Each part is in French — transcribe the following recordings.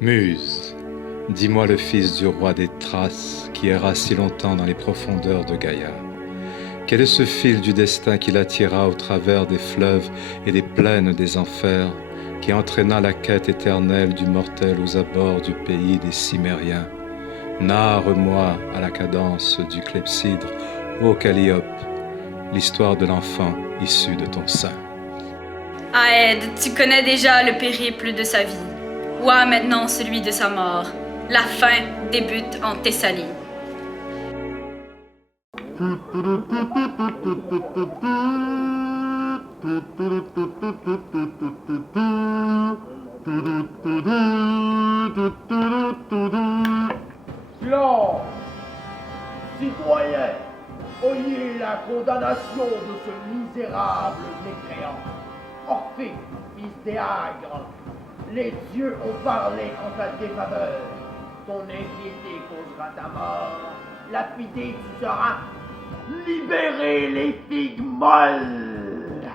Muse, dis-moi le fils du roi des Thraces qui erra si longtemps dans les profondeurs de Gaïa. Quel est ce fil du destin qui l'attira au travers des fleuves et des plaines des enfers, qui entraîna la quête éternelle du mortel aux abords du pays des Cimériens? Narre-moi à la cadence du clepsydre, ô Calliope, l'histoire de l'enfant issu de ton sein. Aède, tu connais déjà le périple de sa vie. Vois maintenant celui de sa mort. La fin débute en Thessalie. Silence! Citoyens, oyez la condamnation de ce misérable mécréant. Orphée, fils d'Éagre, les dieux ont parlé en ta défaveur. Ton impiété causera ta mort. Lapidé tu seras. Libérez les figues molles!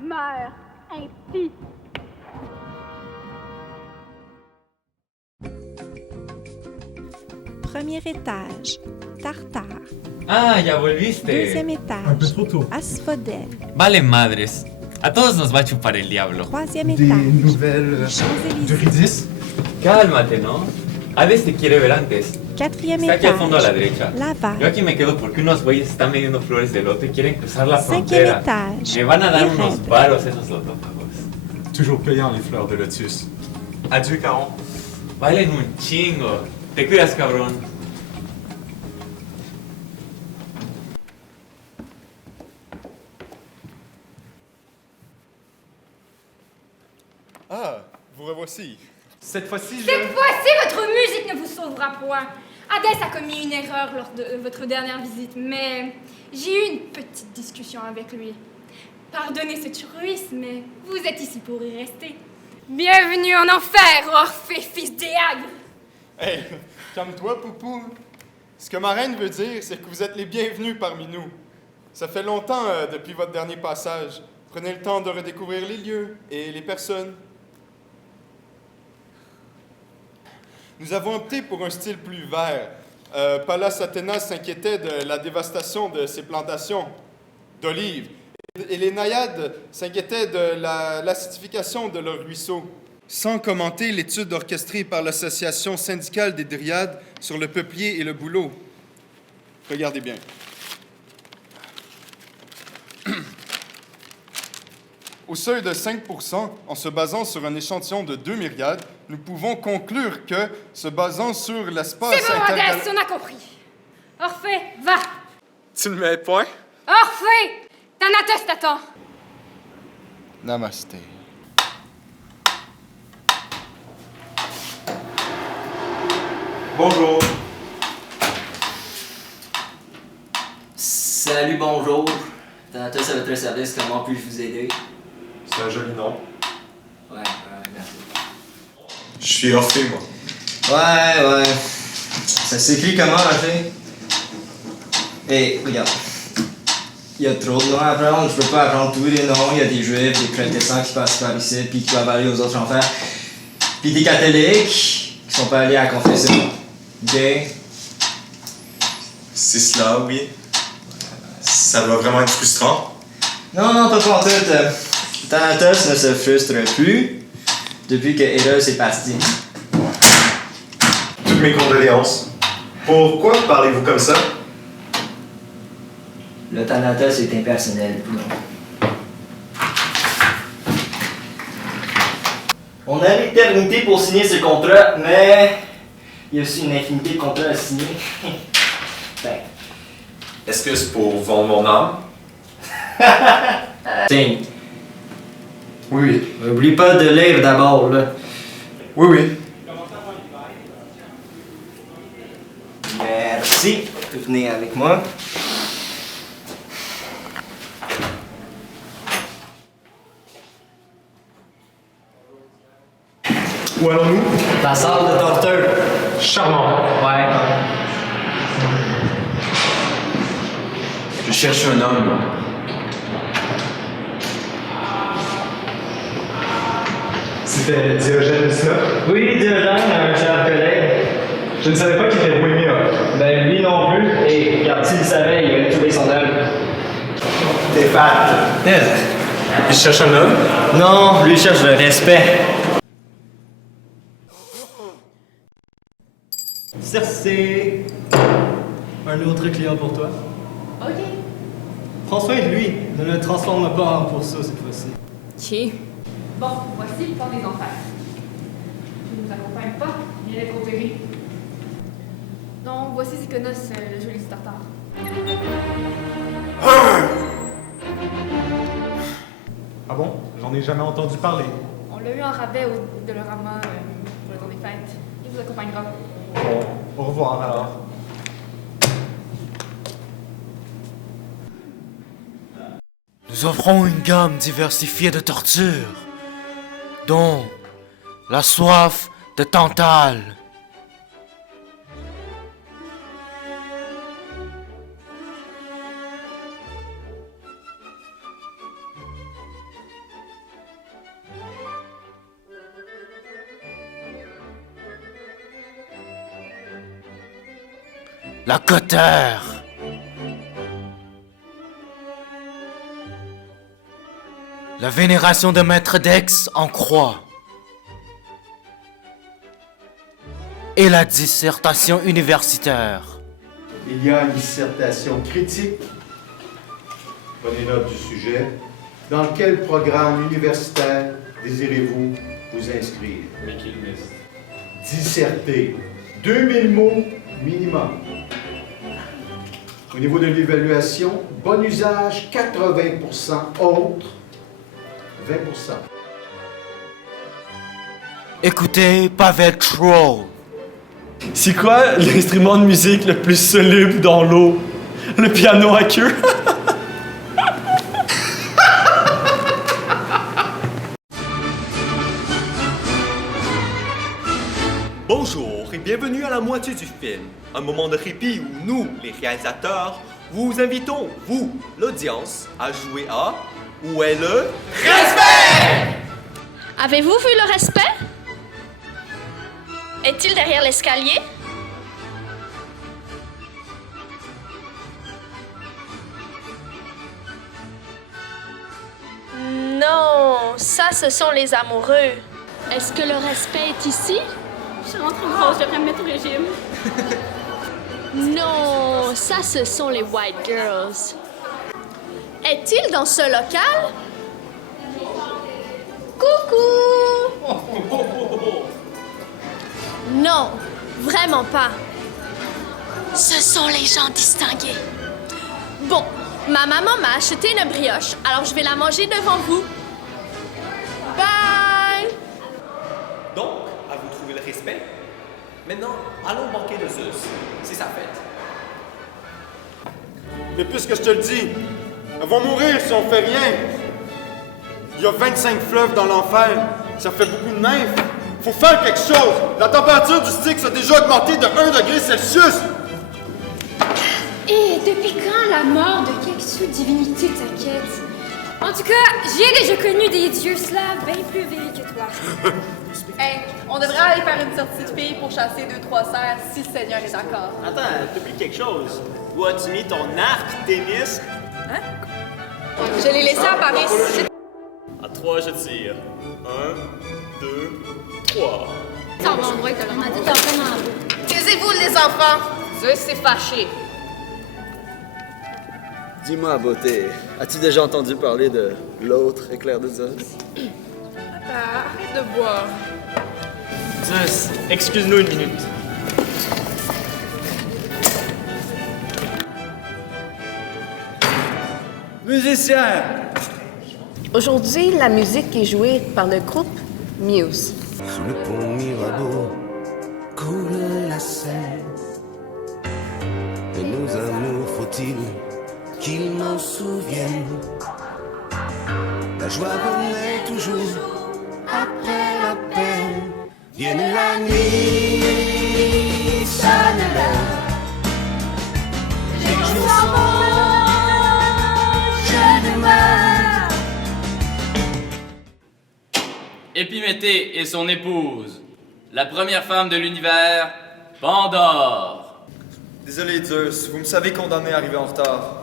Meurs impie. Premier étage, Tartare. Ah, ya volviste. Deuxième étage, trop tôt. Asphodèle. Vale madres. A todos nos va a chupar el diablo. Troisième Des étage, nouvelles Champs-Élysées. d'Eurydice. Cálmate, ¿no? Hades te quiere ver antes. Quatrième Está aquí al fondo a la étage, derecha. Yo Laval. aquí me quedo porque unos güeyes están vendiendo flores de loto y quieren cruzar la Cinquième frontera. étage, Me van a dar unos Irène. varos esos lotófagos. Toujours payant les fleurs de lotus. Adieu, Caron. Valen un chingo. Te cuidas, cabrón. Ah, vous revoici. Cette fois-ci, Cette fois-ci, votre musique ne vous sauvera point. Hadès a commis une erreur lors de votre dernière visite, mais j'ai eu une petite discussion avec lui. Pardonnez ce truisme, mais vous êtes ici pour y rester. Bienvenue en enfer, Orphée, fils d'Éagre. Hey, calme-toi, Poupou. Ce que ma reine veut dire, c'est que vous êtes les bienvenus parmi nous. Ça fait longtemps depuis votre dernier passage. Prenez le temps de redécouvrir les lieux et les personnes. Nous avons opté pour un style plus vert. Pallas Athéna s'inquiétait de la dévastation de ses plantations d'olives. Et les naïades s'inquiétaient de l'acidification de leurs ruisseaux. Sans commenter l'étude orchestrée par l'Association syndicale des Dryades sur le peuplier et le bouleau. Regardez bien. Au seuil de 5%, en se basant sur un échantillon de 2 myriades, nous pouvons conclure que, se basant sur l'espace... C'est bon, Hadès, on a compris. Orphée, va. Tu ne mets point? Orphée, Thanatos t'attend. Namasté. Bonjour. Salut, bonjour. Thanatos à votre service, comment puis-je vous aider? C'est un joli nom. Ouais, merci. Je suis Orphée, moi. Ouais. Ça s'écrit comment, Orphée? Hey, regarde. Il y a trop de noms à apprendre, je peux pas apprendre tous les noms. Il y a des juifs, des protestants qui passent par ici, puis qui doivent aller aux autres enfers. Puis des catholiques qui sont pas allés à la confession. Ok? C'est cela, oui. Ça doit vraiment être frustrant. Non, pas pour tout. Thanatos ne se frustre plus depuis que Héros est parti. Toutes mes condoléances. Pourquoi parlez-vous comme ça? Le Thanatos est impersonnel, non. On a l'éternité pour signer ce contrat, mais il y a aussi une infinité de contrats à signer. Ben. Est-ce que c'est pour vendre mon âme? Tiens, Oui. oublie pas de lire d'abord, là. Oui. Merci. Venez avec moi. Où allons-nous? La salle de docteur. Charmant. Ouais. Je cherche un homme. C'était Diogène Slot? Oui, Diogène, un cher collègue. Je ne savais pas qu'il était bohémien. Ben, lui non plus. Et regarde, s'il le savait, il aurait trouvé son œuvre. T'es fat. Il cherche un homme? Non, lui cherche le respect. Cercé. Un autre client pour toi. Ok. Prends soin de lui. Ne le transforme pas en pourceau cette fois-ci. Ok. Bon, voici le plan des enfers. Tu ne nous accompagnes pas, viens d'être opéré. Donc, voici Ziconos, le joli du tartare. Ah bon? J'en ai jamais entendu parler. On l'a eu en rabais au Dolorama pour le temps des fêtes. Il vous accompagnera. Bon, au revoir alors. Nous offrons une gamme diversifiée de tortures, dont la soif de Tantale. La cotère. La vénération de Maître Dex en croix. Et la dissertation universitaire. Il y a une dissertation critique, prenez note du sujet. Dans quel programme universitaire désirez-vous vous inscrire? Disserter. 2000 mots minimum. Au niveau de l'évaluation, bon usage 80%, autre 20%. Écoutez Pavel Troll. C'est quoi l'instrument de musique le plus soluble dans l'eau? Le piano à queue? Bonjour et bienvenue à la moitié du film, un moment de répit où nous, les réalisateurs, vous invitons, vous, l'audience, à jouer à Où est le respect? Avez-vous vu le respect? Est-il derrière l'escalier? Non, ça, ce sont les amoureux. Est-ce que le respect est ici? Je suis rentrée grosse, je devrais me mettre au régime. Non, ça, ce sont les white girls. Est-il dans ce local? Coucou! Non, vraiment pas. Ce sont les gens distingués. Bon, ma maman m'a acheté une brioche, alors je vais la manger devant vous. Bye! Donc, à vous trouver le respect. Maintenant, allons manquer de Zeus. C'est sa fête. Mais puisque je te le dis, elles vont mourir si on fait rien. Il y a 25 fleuves dans l'enfer. Ça fait beaucoup de nymphes. Faut faire quelque chose. La température du Styx a déjà augmenté de 1 degré Celsius. Et depuis quand la mort de quelque sous-divinité t'inquiète? En tout cas, j'ai déjà connu des dieux slaves bien plus vieilles que toi. Hey, on devrait aller faire une sortie de filles pour chasser 2-3 cerfs si le Seigneur est d'accord. Attends, t'oublies quelque chose. Où as-tu mis ton arc, Témis? Hein? Je l'ai laissé à Paris. À 3, je tire. 1, 2, 3. Ça va, on voit que le romantique est vraiment beau. Taisez-vous, les enfants. Zeus s'est fâché. Dis-moi, beauté, as-tu déjà entendu parler de l'autre éclair de Zeus? Arrête de boire. Zeus, excuse-nous une minute. Musicien! Aujourd'hui, la musique est jouée par le groupe Muse. Sous le pont Mirabeau coule la Seine. Et nos amours, faut-il qu'ils m'en souviennent? La joie venait toujours après la peine. Vienne la nuit, sonne l'heure. Les jours s'en vont. Épiméthée et son épouse, la première femme de l'univers, Pandore. Désolé, Zeus, vous me savez condamné à arriver en retard.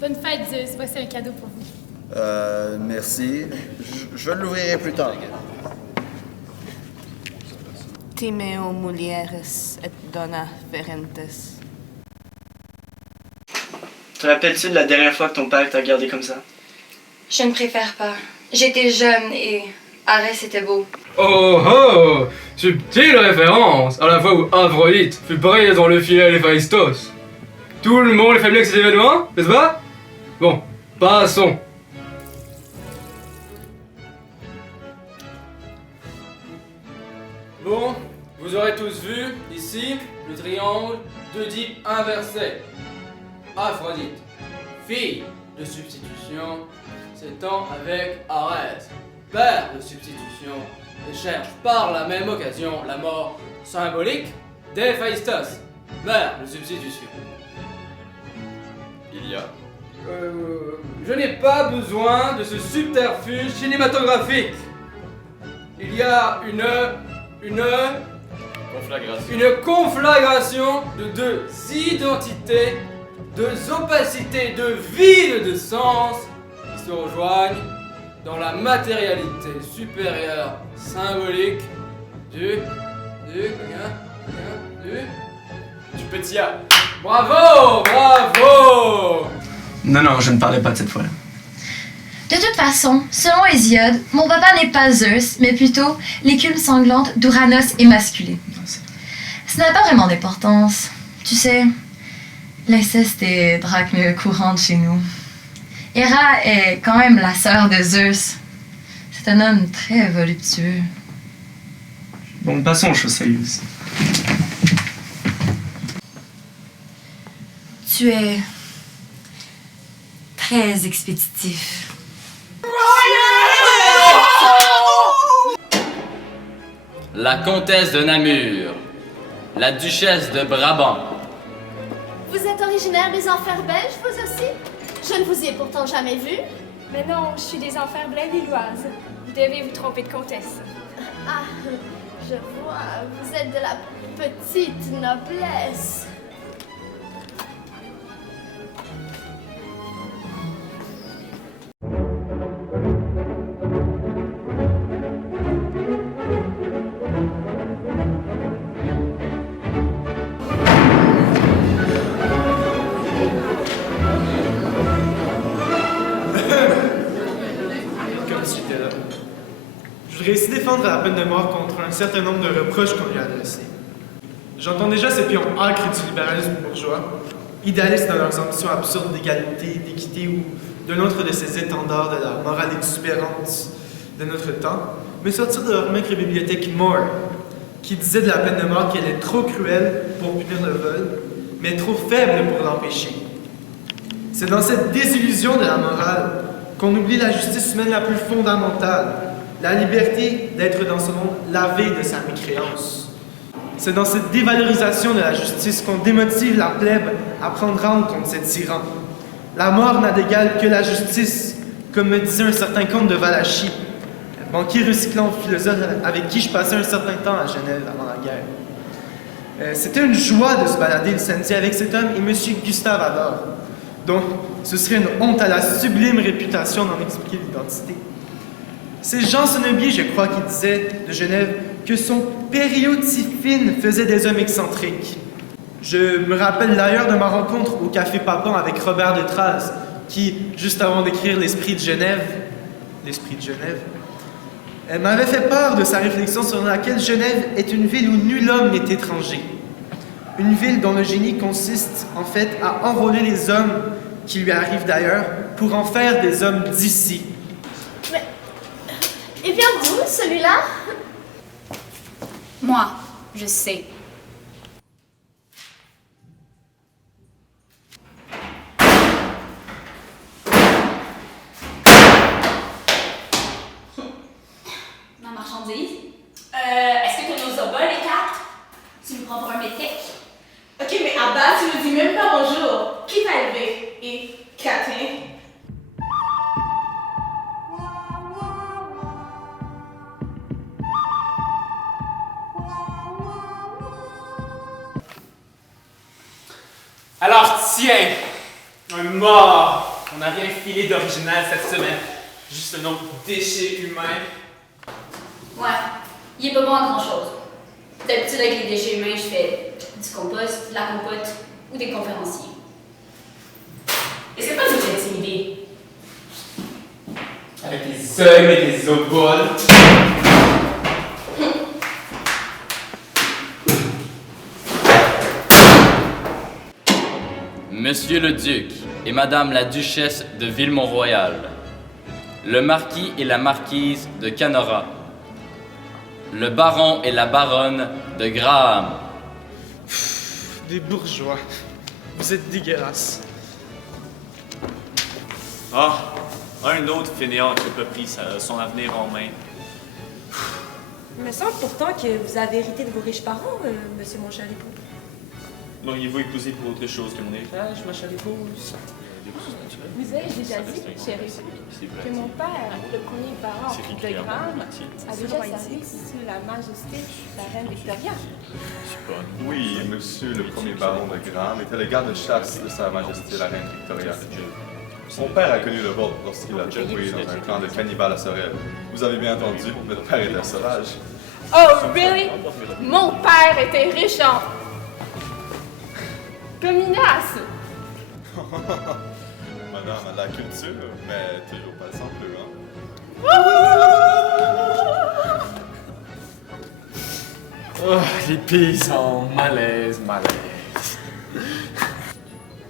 Bonne fête, Zeus. Voici un cadeau pour vous. Merci. Je l'ouvrirai plus tard. Timeo mulieres et dona ferentes. Te rappelles-tu de la dernière fois que ton père t'a gardé comme ça? Je ne préfère pas. J'étais jeune et Arès était beau. Oh oh! Subtile référence à la fois où Aphrodite fut prise dans le filet d'Héphaïstos. Tout le monde est familier avec ces événements, n'est-ce pas? Bon, passons. Bon, vous aurez tous vu, ici, le triangle d'Oedipe inversé. Aphrodite, fille de substitution, s'étend avec Arès, père de substitution, et cherche par la même occasion la mort symbolique d'Héphaïstos, mère de substitution. Il y a. Je n'ai pas besoin de ce subterfuge cinématographique. Il y a une conflagration de deux identités, deux opacités, deux vides de sens qui se rejoignent dans la matérialité supérieure symbolique du petit A. Bravo, bravo! Non, je ne parlais pas de cette fois-là. De toute façon, selon Hésiode, mon papa n'est pas Zeus, mais plutôt l'écume sanglante d'Ouranos émasculé. Ça n'a pas vraiment d'importance. Tu sais, l'inceste est drachme courante chez nous. Héra est quand même la sœur de Zeus. C'est un homme très voluptueux. Bon, passons aux choses sérieuses. Tu es très expéditif. La comtesse de Namur, la duchesse de Brabant. Vous êtes originaire des Enfers belges, vous aussi? Je ne vous ai pourtant jamais vu. Mais non, je suis des Enfers blainvilloises. Vous devez vous tromper de comtesse. Ah, je vois, vous êtes de la petite noblesse. Je voudrais ici défendre la peine de mort contre un certain nombre de reproches qu'on lui a adressés. J'entends déjà ces pions âcres du libéralisme bourgeois, idéalistes dans leurs ambitions absurdes d'égalité, d'équité ou d'un autre de ces étendards de la morale exubérante de notre temps, me sortir de leur maigre bibliothèque Moore, qui disait de la peine de mort qu'elle est trop cruelle pour punir le vol, mais trop faible pour l'empêcher. C'est dans cette désillusion de la morale qu'on oublie la justice humaine la plus fondamentale, la liberté d'être dans ce monde lavé de sa mécréance. C'est dans cette dévalorisation de la justice qu'on démotive la plèbe à prendre arme contre ces tyrans. La mort n'a d'égal que la justice, comme me disait un certain comte de Valachie, banquier recyclant philosophe avec qui je passais un certain temps à Genève avant la guerre. C'était une joie de se balader le samedi avec cet homme et M. Gustave Ador. Donc, ce serait une honte à la sublime réputation d'en expliquer l'identité. C'est Jean Sonebier, je crois, qui disait de Genève que son périotifine faisait des hommes excentriques. Je me rappelle d'ailleurs de ma rencontre au Café Papan avec Robert de Traz, qui, juste avant d'écrire L'Esprit de Genève, elle m'avait fait part de sa réflexion sur laquelle Genève est une ville où nul homme n'est étranger. Une ville dont le génie consiste, en fait, à enrôler les hommes qui lui arrivent d'ailleurs pour en faire des hommes d'ici. Mais... il vient d'où, celui-là? Moi, je sais. Ma marchandise? Est-ce que tu nous as pas les cartes? Tu me prends pour un métèque? Ok, mais à base, tu me dis même pas bonjour. Qui t'a élevé? Et Catin? tiens! Un mort! On n'a rien filé d'original cette semaine. Juste un autre déchet humain. Ouais, il est pas bon à grand chose. D'habitude, avec les déchets humains, je fais du compost, de la compote ou des conférenciers. Et c'est pas une mauvaise idée. Avec des œils et des oboles. Monsieur le Duc et Madame la Duchesse de Villemont-Royal, le Marquis et la Marquise de Canora, le Baron et la Baronne de Graham. Des bourgeois. Vous êtes dégueulasses. Ah, un autre fainéant qui n'a pas pris son avenir en main. Il me semble pourtant que vous avez hérité de vos riches parents, monsieur mon cher époux. M'auriez-vous épousé pour autre chose que mon héritage, ma chère épouse? Vous avez déjà dit, cher époux, que mon père, le premier baron de Graham, a déjà servi sous la majesté de la reine Victoria. Oui, monsieur le premier baron de Graham était le garde-chasse de sa majesté la reine Victoria. Son père a connu le vôtre lorsqu'il a joué dans un clan de cannibales à Sorel. Vous avez bien entendu, notre père était sauvage. Oh, really? Mon père était riche en... comme Minas. Madame a de la culture, mais toujours pas sans plus, hein? Oh, les paysans, malaise.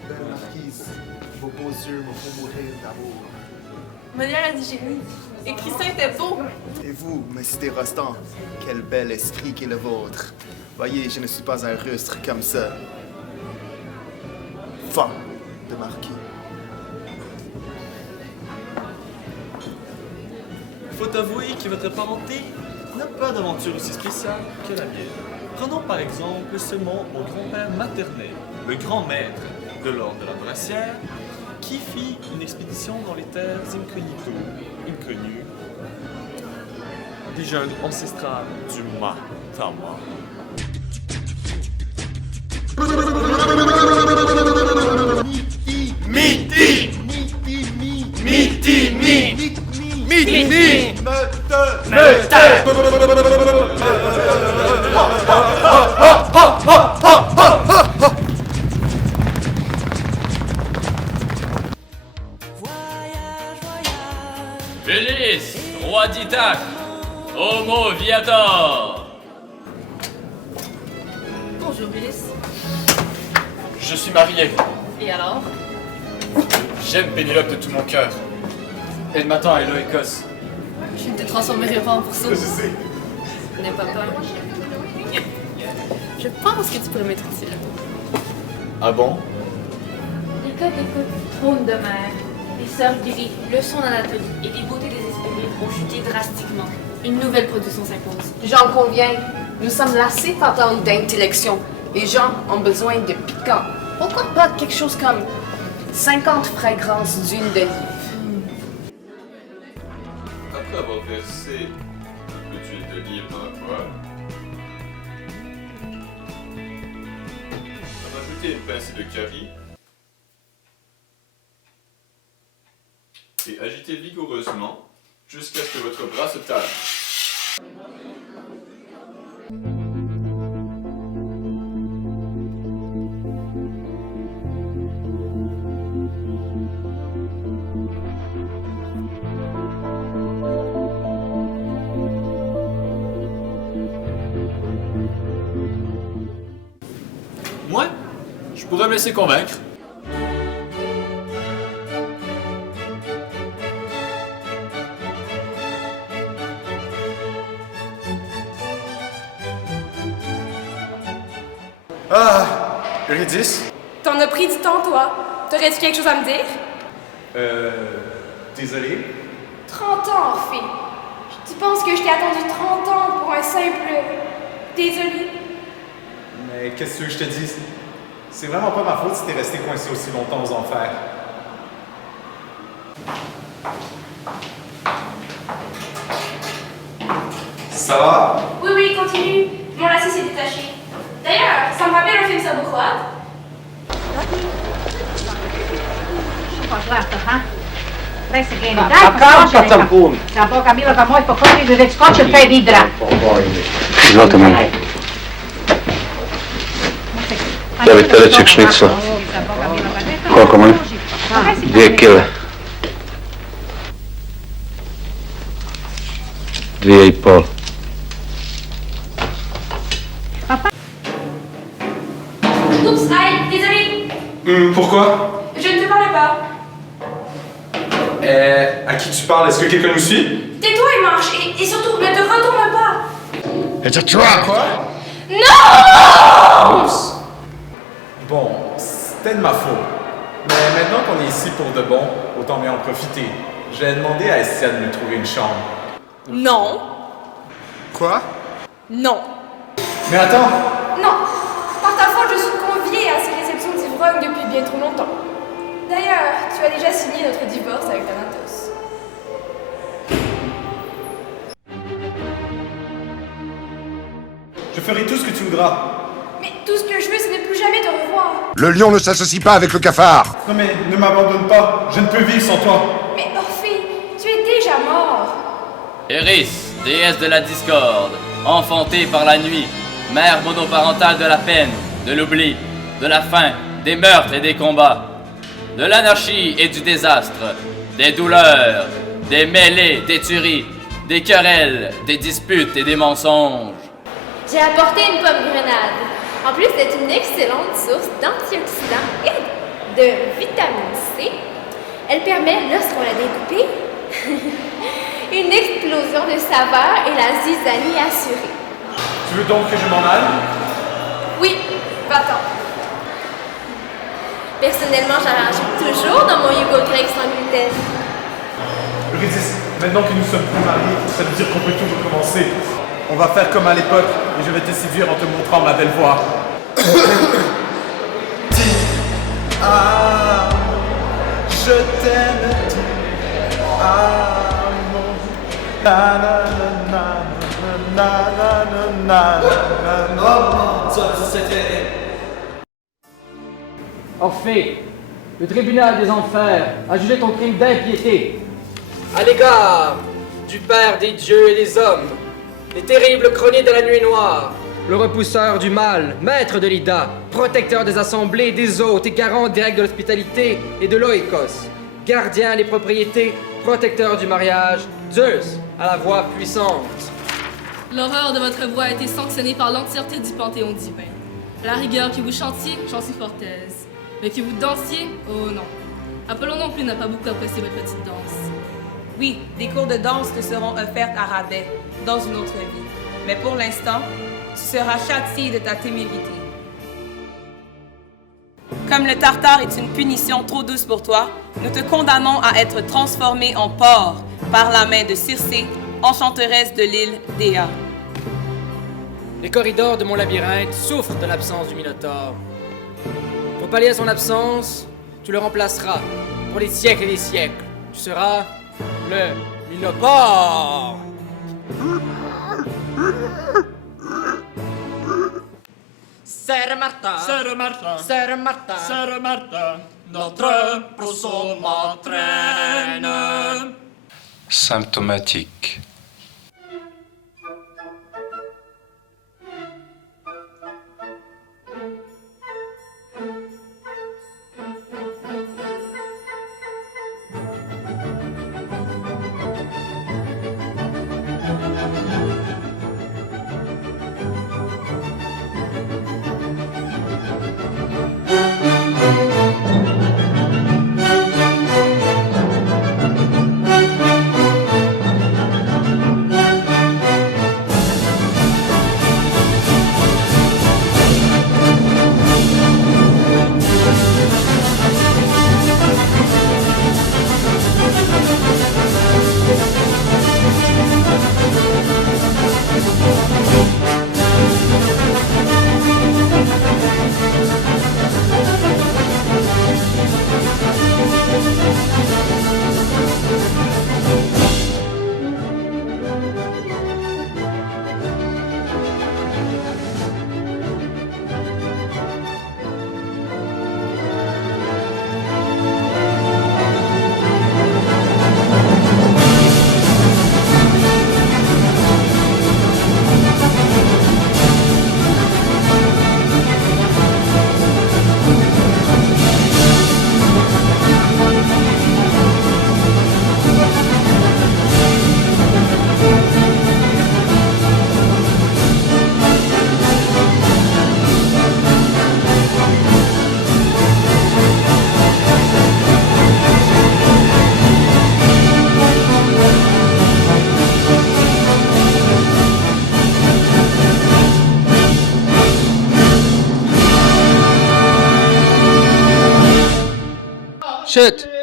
Belle marquise, vos beaux yeux me font mourir d'amour. Molière a dit génie. Et Christin était beau. Et vous, ma cité Rostand, quel bel esprit qu'est le vôtre. Voyez, je ne suis pas un rustre comme ça. Femme de marquis. Faut avouer que votre parenté n'a pas d'aventure aussi spéciale que la mienne. Prenons par exemple seulement mon grand-père maternel, le grand maître de l'ordre de la Brassière, qui fit une expédition dans les terres inconnues des jeunes ancestrales du Matama. Ulysse, roi d'Ithaque, Homo Viator. Bonjour, Ulysse. Je suis marié. Et alors? J'aime Pénélope de tout mon cœur. Elle m'attend à Eloïcos. Je vais te transformer en pourceau. Je sais. N'aie pas peur. Je pense que tu pourrais m'être utile. Ah bon? Les coqs écoutent Trône de mer, les sœurs Gris, Leçons d'Anatolie et les beautés désespérées ont chuté drastiquement. Une nouvelle production s'impose. J'en conviens. Nous sommes lassés d'entendre d'intellection. Les gens ont besoin de piquant. Pourquoi pas quelque chose comme 50 fragrances d'huile d'olive? Après avoir versé un peu d'huile d'olive dans la poêle, on va ajouter une pincée de curry et agitez vigoureusement jusqu'à ce que votre bras se tâche. Moi, je pourrais me laisser convaincre. Ah! Eurydice? T'en as pris du temps, toi. T'aurais-tu quelque chose à me dire? Désolé. 30 ans, Orphée. Tu penses que je t'ai attendu 30 ans pour un simple... Désolé. Mais qu'est-ce que je te dis? C'est vraiment pas ma faute si t'es resté coincé aussi longtemps aux enfers. Ça va? Oui, continue. Mon lacet s'est détaché. D'ailleurs, ça me rappelle un film serbo-croate. Potrasta, ha? Adesso che ne Accanto tampone. Sa po Camilo che moi poco di del scotch e vidra. Izvolite meni. 9 telećeg šnica. Koliko meni? 2 kile. 2,5. Oups, aïe, désolé. Pourquoi? Je ne te parle pas. À qui tu parles? Est-ce que quelqu'un nous suit? Tais-toi et marche, et surtout, ne te retourne pas. It's a trap! Quoi? Non! Oups. Bon, c'était de ma faute. Mais maintenant qu'on est ici pour de bon, autant bien en profiter. Je vais demander à Estia de me trouver une chambre. Non. Quoi? Non. Mais attends! Non, par ta faute, je suis conviée à ces réceptions d'ivrognes depuis bien trop longtemps. D'ailleurs, tu as déjà signé notre divorce avec Thanatos. Je ferai tout ce que tu voudras. Mais tout ce que je veux, c'est ne plus jamais te revoir. Le lion ne s'associe pas avec le cafard. Non mais ne m'abandonne pas, je ne peux vivre sans toi. Mais Orphée, tu es déjà mort. Eris, déesse de la discorde, enfantée par la nuit, mère monoparentale de la peine, de l'oubli, de la faim, des meurtres et des combats, de l'anarchie et du désastre, des douleurs, des mêlées, des tueries, des querelles, des disputes et des mensonges. J'ai apporté une pomme grenade. En plus, c'est une excellente source d'antioxydants et de vitamine C. Elle permet, lorsqu'on l'a découpée, une explosion de saveur et la zizanie assurée. Tu veux donc que je m'en aille? Oui, va-t'en. Personnellement, j'en rajoute toujours dans mon yogourt grec sans gluten. Eurydice, maintenant que nous sommes plus mariés, ça veut dire qu'on peut tout recommencer. On va faire comme à l'époque et je vais te séduire en te montrant ma belle voix. Ah, je t'aime, amour. Na na na na na na na na. Orphée, le tribunal des enfers a jugé ton crime d'impiété. À l'égard du Père des dieux et des hommes, les terribles chroniques de la nuit noire, le repousseur du mal, maître de l'Ida, protecteur des assemblées, des hôtes et garant des règles de l'hospitalité et de l'oikos, gardien des propriétés, protecteur du mariage, Zeus, à la voix puissante. L'horreur de votre voix a été sanctionnée par l'entièreté du panthéon divin. La rigueur que vous chantiez, j'en suis fort aise. Mais que vous dansiez, oh non. Apollon non plus n'a pas beaucoup apprécié votre petite danse. Oui, des cours de danse te seront offerts à rabais, dans une autre vie. Mais pour l'instant, tu seras châtié de ta témérité. Comme le tartare est une punition trop douce pour toi, nous te condamnons à être transformé en porc par la main de Circé, enchanteresse de l'île d'Éa. Les corridors de mon labyrinthe souffrent de l'absence du Minotaure. Pour pallier à son absence, tu le remplaceras pour des siècles et des siècles. Tu seras le Minotaure. Sœur Martha, Sœur Martha, Sœur Martha, Sœur Martha, notre prosome m'entraîne. Symptomatique.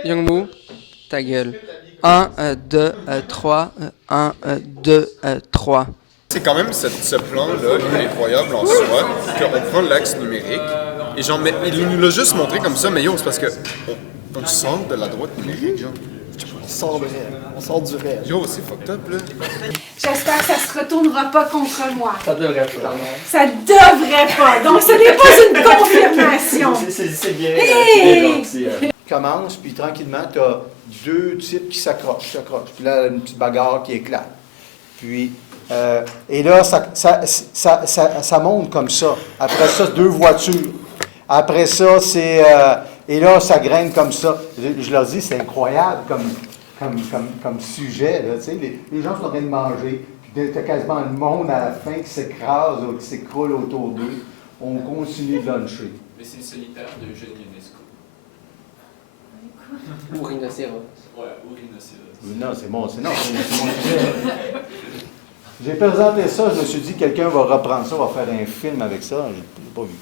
Youngmoo, ta gueule. 1, 2, 3, 1, 2, 3. C'est quand même ce plan-là, il est incroyable en soi, qu'on prend l'axe numérique, et genre, mais il nous l'a juste montré comme ça, mais yo, c'est parce que on sort de la droite numérique, genre. On sort du réel. On sort du réel. Yo, c'est fucked up, là. J'espère que ça se retournera pas contre moi. Ça devrait pas. Ça devrait pas. Donc, ce n'est pas une confirmation. C'est bien. Hey! Commence, puis tranquillement, tu as deux types qui s'accrochent. Puis là, une petite bagarre qui éclate. Puis, et là, ça monte comme ça. Après ça, 2 voitures. Après ça, c'est... et là, ça graine comme ça. Je leur dis, c'est incroyable comme sujet. Là, les gens sont en train de manger. Puis tu as quasiment le monde à la fin qui s'écrase ou qui s'écroule autour d'eux. On continue de luncher. Mais c'est solitaire de Eugène Ionesco. Ou rhinocéros. Ouais, ou rhinocéros. Non, c'est mon sujet. J'ai présenté ça, je me suis dit, quelqu'un va reprendre ça, va faire un film avec ça. Je l'ai pas vu.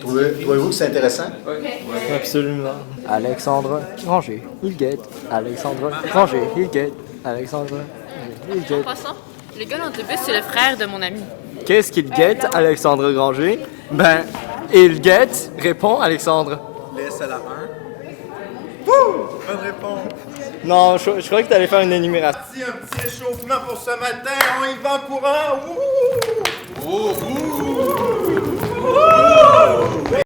Trouvez-vous que c'est intéressant? Oui. Absolument. Alexandre Granger, il guette. Alexandre Granger, il guette. Alexandre Granger, il En guette. passant, le gars dans l'autobus, c'est le frère de mon ami. Qu'est-ce qu'il guette, Alexandre Granger? Ben, il guette, répond Alexandre. Laisse à la 1. Bonne réponse. Non, je croyais que tu allais faire une énumération. Voici un petit échauffement pour ce matin. On y va en courant. Ouh! Ouh! Ouh! Ouh!